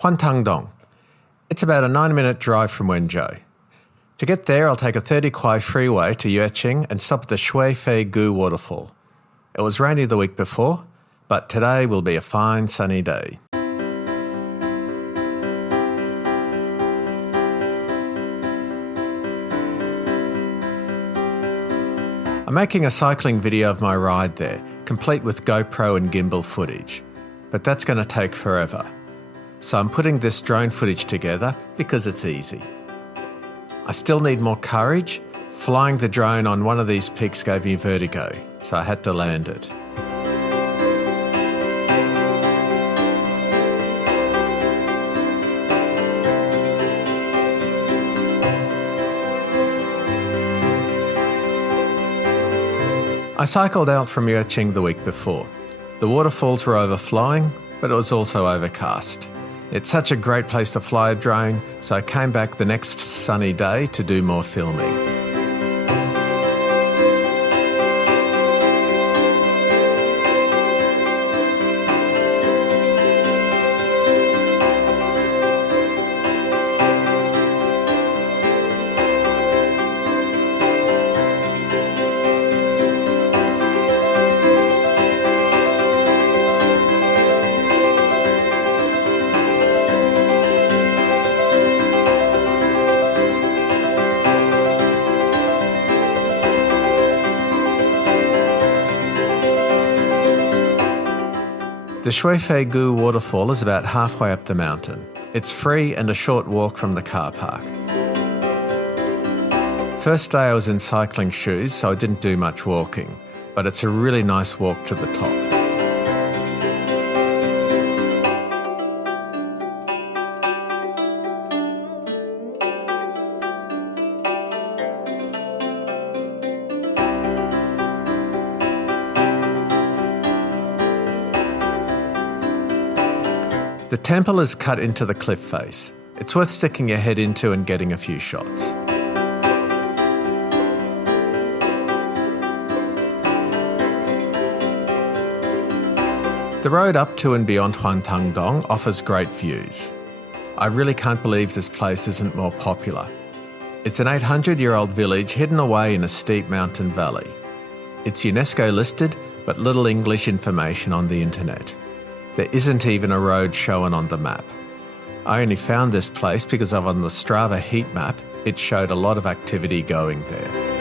Huangtandong. It's about a 9-minute drive from Wenzhou. To get there, I'll take a 30 freeway to Yueqing and stop at the Vertigo waterfall. It was rainy the week before, but today will be a fine sunny day. I'm making a cycling video of my ride there, complete with GoPro and gimbal footage. But that's going to take forever. So I'm putting this drone footage together because it's easy. I still need more courage. Flying the drone on one of these peaks gave me vertigo, so I had to land it. I cycled out from Yueqing the week before. The waterfalls were overflowing, but it was also overcast. It's such a great place to fly a drone, so I came back the next sunny day to do more filming. The Vertigo waterfall is about halfway up the mountain. It's free and a short walk from the car park. First day I was in cycling shoes, so I didn't do much walking, but it's a really nice walk to the top. The temple is cut into the cliff face. It's worth sticking your head into and getting a few shots. The road up to and beyond Huangtandong offers great views. I really can't believe this place isn't more popular. It's an 800-year-old village hidden away in a steep mountain valley. It's UNESCO listed, but little English information on the internet. There isn't even a road shown on the map. I only found this place because on the Strava heat map, it showed a lot of activity going there.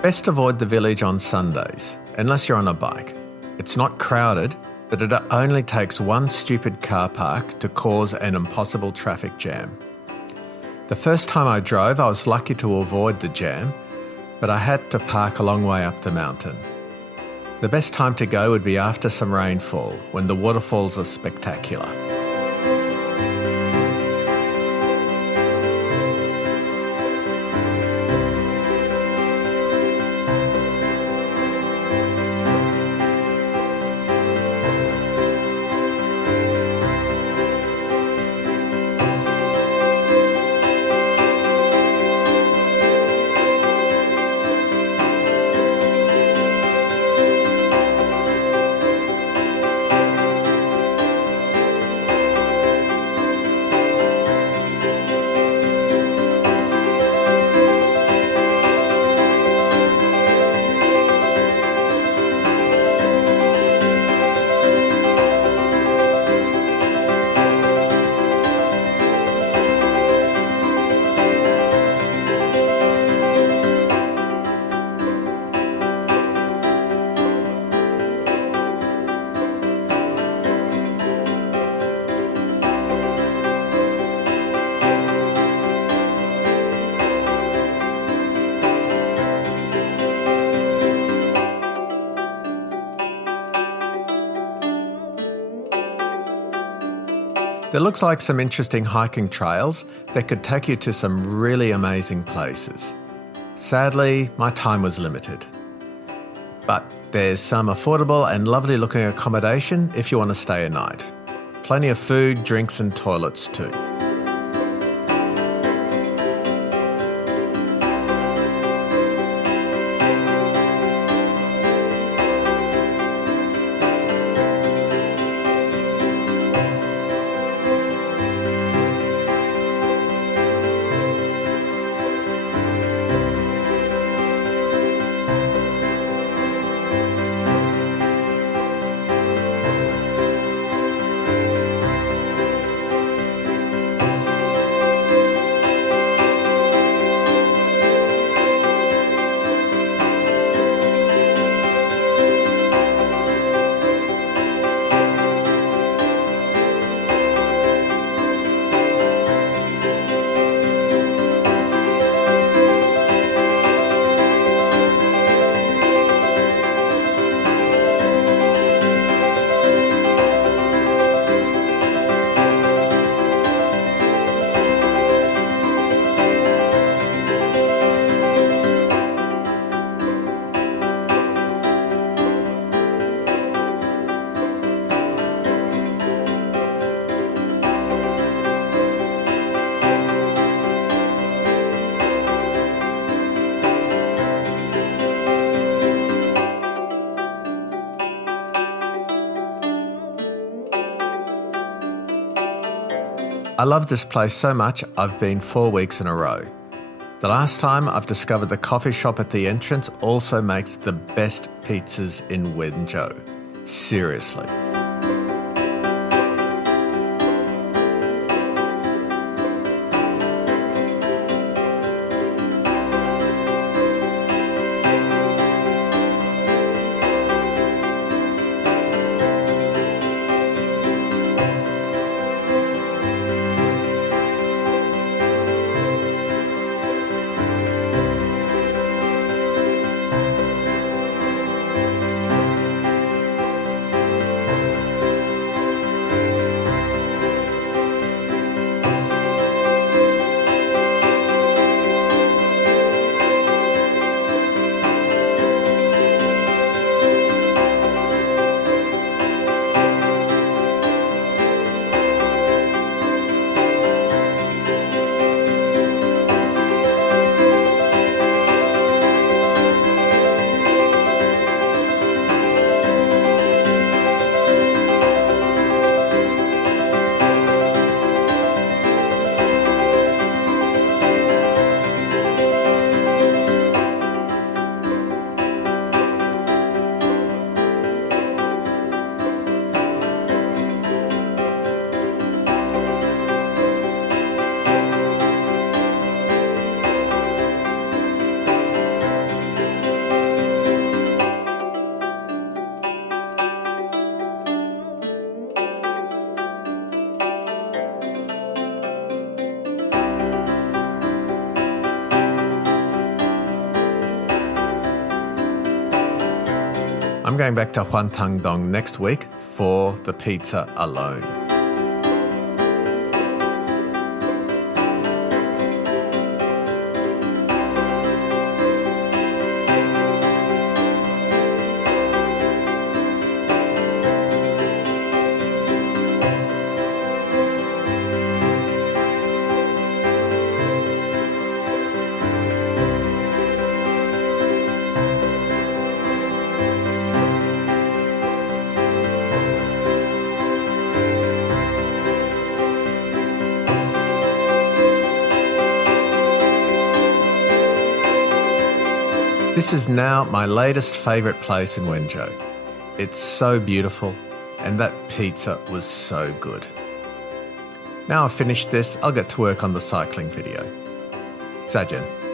Best avoid the village on Sundays, unless you're on a bike. It's not crowded, but it only takes one stupid car park to cause an impossible traffic jam. The first time I drove, I was lucky to avoid the jam, but I had to park a long way up the mountain. The best time to go would be after some rainfall, when the waterfalls are spectacular. There looks like some interesting hiking trails that could take you to some really amazing places. Sadly, my time was limited. But there's some affordable and lovely looking accommodation if you want to stay a night. Plenty of food, drinks and toilets too. I love this place so much I've been 4 weeks in a row. The last time I've discovered the coffee shop at the entrance also makes the best pizzas in Wenzhou. Seriously. I'm going back to Huangtandong next week for the pizza alone. This is now my latest favourite place in Wenzhou. It's so beautiful and that pizza was so good. Now I've finished this, I'll get to work on the cycling video. Zhejiang.